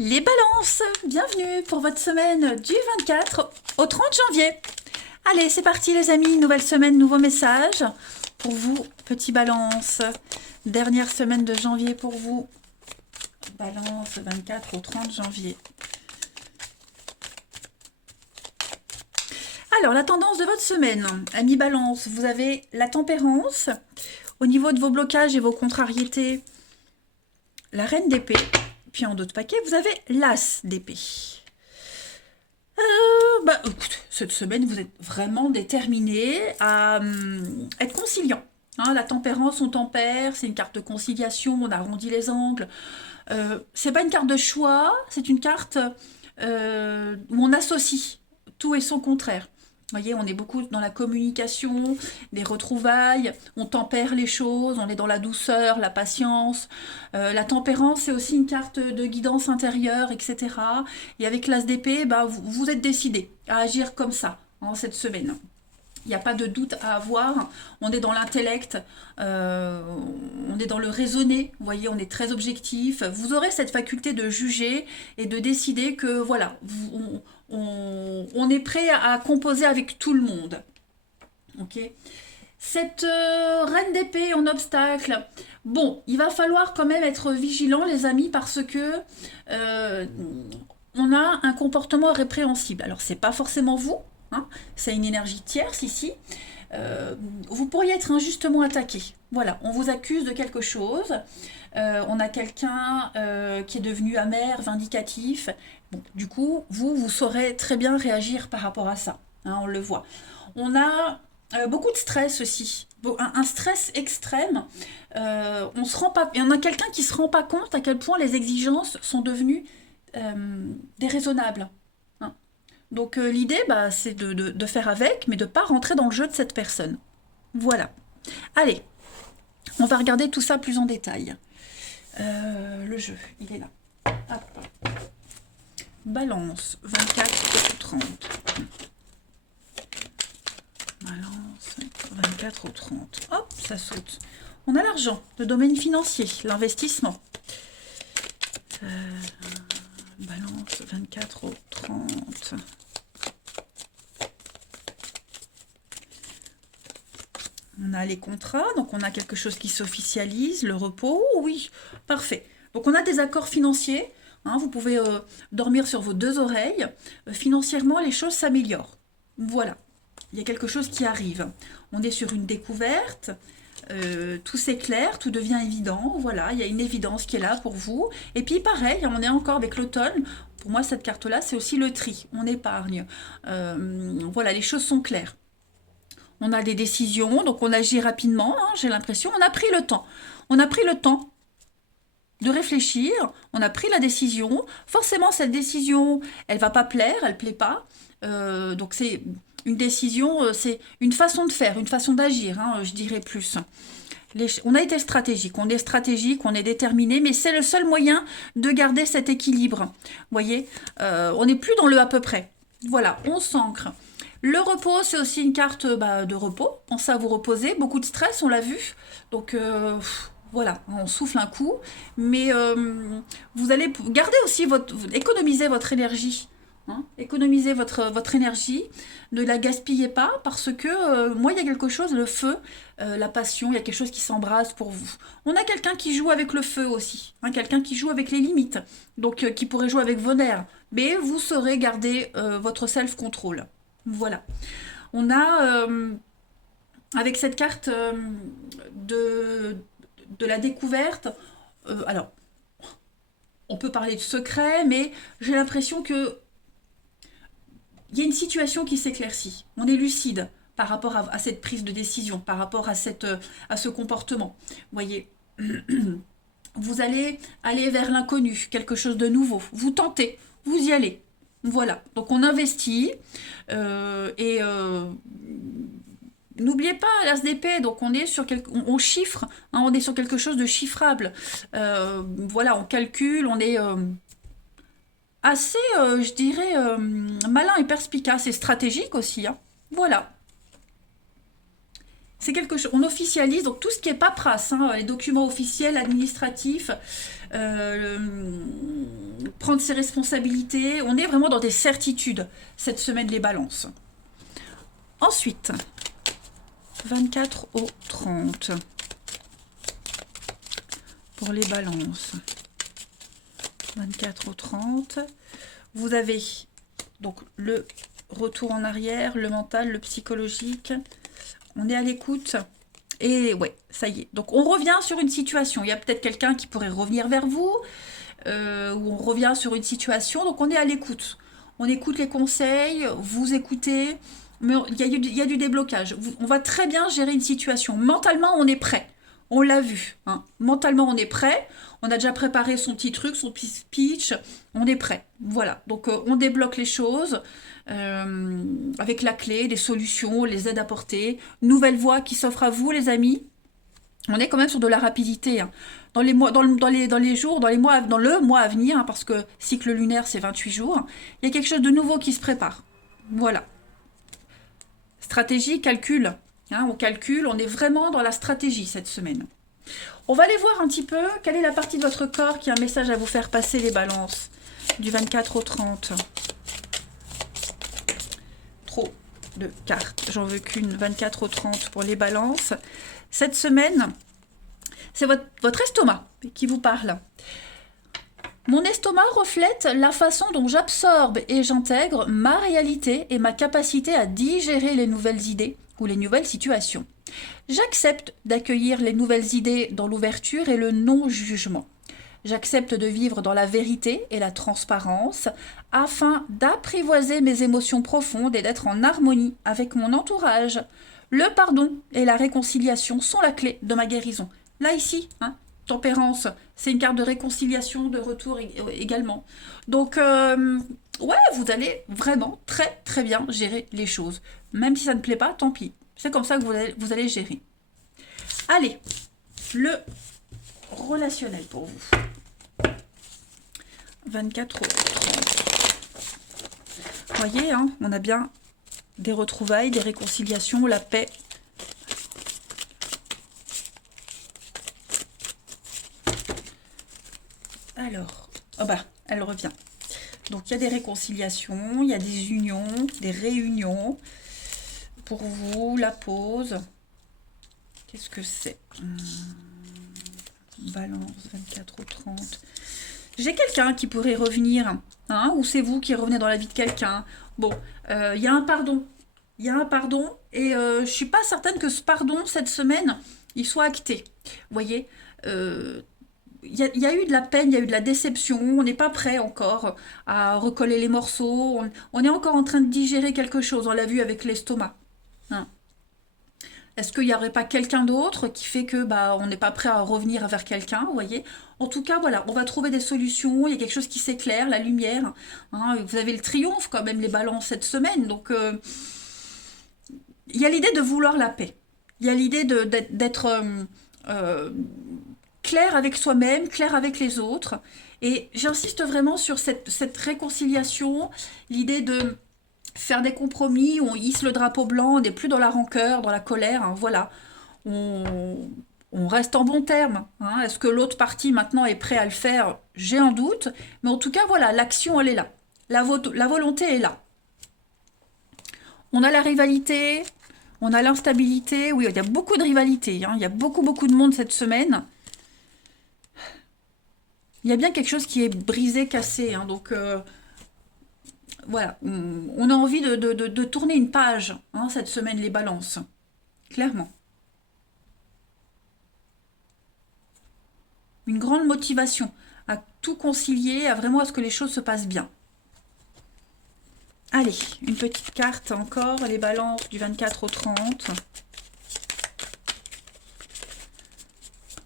Les balances, bienvenue pour votre semaine du 24 au 30 janvier. Allez, c'est parti les amis, nouvelle semaine, nouveau message pour vous, petit balance. Dernière semaine de janvier pour vous. Balance 24 au 30 janvier. Alors, la tendance de votre semaine, amis balance, vous avez la tempérance. Au niveau de vos blocages et vos contrariétés, la reine d'épée. Puis en d'autres paquets, vous avez l'as d'épée. Écoute, cette semaine, vous êtes vraiment déterminé à être conciliant. Hein, la tempérance, on tempère, c'est une carte de conciliation, on arrondit les angles. C'est pas une carte de choix, c'est une carte où on associe tout et son contraire. Vous voyez, on est beaucoup dans la communication, des retrouvailles, on tempère les choses, on est dans la douceur, la patience. La tempérance, c'est aussi une carte de guidance intérieure, etc. Et avec l'as d'épée, vous êtes décidé à agir comme ça, hein, cette semaine. Il n'y a pas de doute à avoir, on est dans l'intellect, on est dans le raisonner, vous voyez, on est très objectif. Vous aurez cette faculté de juger et de décider que, voilà, on est prêt à composer avec tout le monde. Ok. Cette reine d'épée en obstacle, bon, il va falloir quand même être vigilant, les amis, parce que on a un comportement répréhensible. Alors, c'est pas forcément vous, hein, c'est une énergie tierce ici. Vous pourriez être injustement attaqué. Voilà, on vous accuse de quelque chose. On a quelqu'un qui est devenu amer, vindicatif. Bon, du coup, vous saurez très bien réagir par rapport à ça. Hein, on le voit. On a beaucoup de stress aussi. Un stress extrême. On se rend pas, et on a quelqu'un qui ne se rend pas compte à quel point les exigences sont devenues déraisonnables. Hein. Donc l'idée, c'est de faire avec, mais de ne pas rentrer dans le jeu de cette personne. Voilà. Allez, on va regarder tout ça plus en détail. Le jeu, il est là. Hop. Balance, 24 au 30. Balance, 24 au 30. Hop, ça saute. On a l'argent, le domaine financier, l'investissement. Balance, 24 au 30. On a les contrats, donc on a quelque chose qui s'officialise, le repos, oui, parfait. Donc on a des accords financiers, hein, vous pouvez dormir sur vos deux oreilles. Financièrement, les choses s'améliorent. Voilà, il y a quelque chose qui arrive. On est sur une découverte, tout s'éclaire, tout devient évident, voilà, il y a une évidence qui est là pour vous. Et puis pareil, on est encore avec l'automne. Pour moi, cette carte-là, c'est aussi le tri, on épargne. Voilà, les choses sont claires. On a des décisions, donc on agit rapidement, hein, j'ai l'impression. On a pris le temps. On a pris le temps de réfléchir, on a pris la décision. Forcément, cette décision, elle va pas plaire, elle plaît pas. Donc c'est une décision, c'est une façon de faire, une façon d'agir, hein, je dirais plus. On a été stratégique, on est déterminé, mais c'est le seul moyen de garder cet équilibre. Vous voyez, on n'est plus dans le à peu près. Voilà, on s'ancre. Le repos, c'est aussi une carte de repos. Pensez à vous reposer. Beaucoup de stress, on l'a vu. Donc voilà, on souffle un coup. Mais vous allez garder aussi économiser votre énergie. Hein, économisez votre énergie. Ne la gaspillez pas parce que moi, il y a quelque chose, le feu, la passion, il y a quelque chose qui s'embrase pour vous. On a quelqu'un qui joue avec le feu aussi. Hein, quelqu'un qui joue avec les limites. Donc qui pourrait jouer avec vos nerfs. Mais vous saurez garder votre self-control. Voilà. On a, avec cette carte de la découverte, alors, on peut parler de secret, mais j'ai l'impression que il y a une situation qui s'éclaircit. On est lucide par rapport à cette prise de décision, par rapport à ce comportement. Vous voyez, vous allez aller vers l'inconnu, quelque chose de nouveau. Vous tentez, vous y allez. Voilà, donc on investit et n'oubliez pas l'as d'épée, donc on est sur on chiffre, hein, on est sur quelque chose de chiffrable. Voilà, on calcule, on est assez, je dirais, malin et perspicace et stratégique aussi. Hein. Voilà. C'est quelque chose, on officialise, donc tout ce qui est paperasse, hein, les documents officiels, administratifs, prendre ses responsabilités. On est vraiment dans des certitudes cette semaine, les balances. Ensuite, 24 au 30 pour les balances. 24 au 30. Vous avez donc le retour en arrière, le mental, le psychologique. On est à l'écoute. Et ouais, ça y est. Donc on revient sur une situation. Il y a peut-être quelqu'un qui pourrait revenir vers vous. Ou on revient sur une situation. Donc on est à l'écoute. On écoute les conseils, vous écoutez. Mais il y a du déblocage. On va très bien gérer une situation. Mentalement, on est prêt. On l'a vu. Hein. Mentalement, on est prêt. On a déjà préparé son petit truc, son petit speech. On est prêt. Voilà. Donc, on débloque les choses avec la clé, les solutions, les aides apportées. Nouvelle voie qui s'offre à vous, les amis. On est quand même sur de la rapidité. Hein. Dans les mois, dans les jours, dans le mois à venir, hein, parce que cycle lunaire, c'est 28 jours, il y a quelque chose de nouveau qui se prépare. Voilà. Stratégie, calcul. Hein, on calcule, on est vraiment dans la stratégie cette semaine. On va aller voir un petit peu quelle est la partie de votre corps qui a un message à vous faire passer, les balances. Du 24 au 30. Trop de cartes. J'en veux qu'une. 24 au 30 pour les balances. Cette semaine, c'est votre estomac qui vous parle. Mon estomac reflète la façon dont j'absorbe et j'intègre ma réalité et ma capacité à digérer les nouvelles idées ou les nouvelles situations. J'accepte d'accueillir les nouvelles idées dans l'ouverture et le non-jugement. J'accepte de vivre dans la vérité et la transparence afin d'apprivoiser mes émotions profondes et d'être en harmonie avec mon entourage. Le pardon et la réconciliation sont la clé de ma guérison. Là, ici, hein, tempérance, c'est une carte de réconciliation, de retour également. Donc, ouais, vous allez vraiment très très bien gérer les choses. Même si ça ne plaît pas, tant pis. C'est comme ça que vous allez gérer. Allez, le relationnel pour vous. 24 au 30. Vous voyez, hein, on a bien des retrouvailles, des réconciliations, la paix. Alors, oh bah, elle revient. Donc, il y a des réconciliations, il y a des unions, des réunions. Pour vous, la pause. Qu'est-ce que c'est? Balance, 24 ou 30. J'ai quelqu'un qui pourrait revenir, hein, ou c'est vous qui revenez dans la vie de quelqu'un. Bon, il y a un pardon. Il y a un pardon, et je suis pas certaine que ce pardon, cette semaine, il soit acté. Vous voyez, il y a eu de la peine, il y a eu de la déception, on n'est pas prêt encore à recoller les morceaux, on est encore en train de digérer quelque chose, on l'a vu avec l'estomac. Hein. Est-ce qu'il n'y aurait pas quelqu'un d'autre qui fait que on n'est pas prêt à revenir vers quelqu'un, vous voyez? En tout cas, voilà, on va trouver des solutions, il y a quelque chose qui s'éclaire, la lumière. Hein, vous avez le triomphe quand même, les balances cette semaine, donc il y a l'idée de vouloir la paix. Il y a l'idée d'être clair avec soi-même, clair avec les autres. Et j'insiste vraiment sur cette réconciliation, l'idée de faire des compromis, on hisse le drapeau blanc, on n'est plus dans la rancœur, dans la colère, hein, voilà. On reste en bon terme. Hein. Est-ce que l'autre partie maintenant est prêt à le faire? J'ai un doute. Mais en tout cas, voilà, l'action, elle est là. La volonté est là. On a la rivalité, on a l'instabilité. Oui, il y a beaucoup de rivalité. Hein. Il y a beaucoup de monde cette semaine. Il y a bien quelque chose qui est brisé, cassé. Hein. Donc, voilà. On a envie de tourner une page hein, cette semaine, les balances. Clairement. Une grande motivation à tout concilier, à ce que les choses se passent bien. Allez, une petite carte encore, les balances du 24 au 30.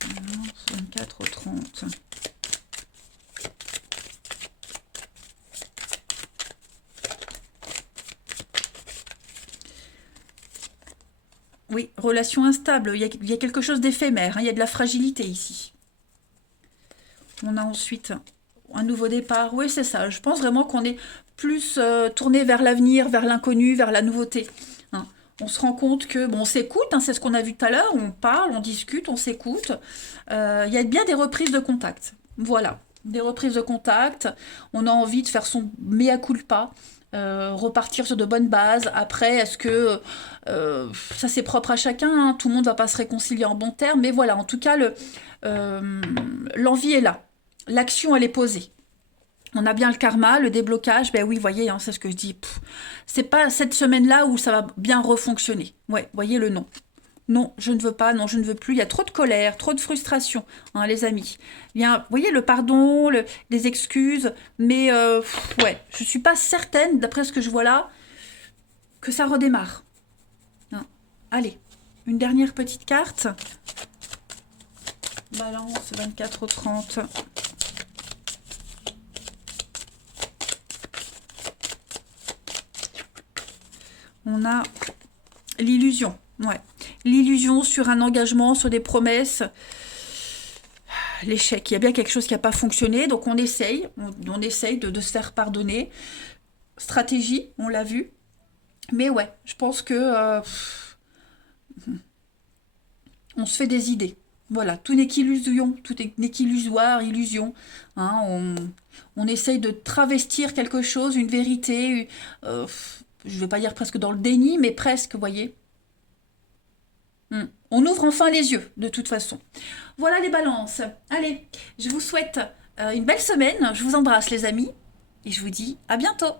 Balance 24 au 30. Oui, relation instable, il y a quelque chose d'éphémère, hein, il y a de la fragilité ici. On a ensuite un nouveau départ. Oui, c'est ça. Je pense vraiment qu'on est plus tourné vers l'avenir, vers l'inconnu, vers la nouveauté. Hein. On se rend compte que, bon, on s'écoute, hein, c'est ce qu'on a vu tout à l'heure, on parle, on discute, on s'écoute. Il y a bien des reprises de contact. Voilà. des reprises de contact. On a envie de faire son mea culpa, repartir sur de bonnes bases. Après, est-ce que ça c'est propre à chacun, hein, tout le monde va pas se réconcilier en bons termes, mais voilà, en tout cas, l'envie est là. L'action, elle est posée. On a bien le karma, le déblocage. Ben oui, voyez, hein, c'est ce que je dis. C'est pas cette semaine-là où ça va bien refonctionner. Ouais, voyez le non. Non, je ne veux pas, non, je ne veux plus. Il y a trop de colère, trop de frustration, hein, les amis. Il y a, vous voyez, le pardon, les excuses, mais ouais, je suis pas certaine, d'après ce que je vois là, que ça redémarre. Hein. Allez, une dernière petite carte. Balance 24 au 30. On a l'illusion, ouais. L'illusion sur un engagement, sur des promesses. L'échec, il y a bien quelque chose qui n'a pas fonctionné, donc on essaye, on essaye de se faire pardonner. Stratégie, on l'a vu. Mais ouais, je pense que on se fait des idées. Voilà, tout n'est qu'illusion, n'est qu'illusoire, illusion. Hein, on essaye de travestir quelque chose, une vérité. Je ne vais pas dire presque dans le déni, mais presque, vous voyez. On ouvre enfin les yeux, de toute façon. Voilà les balances. Allez, je vous souhaite une belle semaine. Je vous embrasse, les amis. Et je vous dis à bientôt.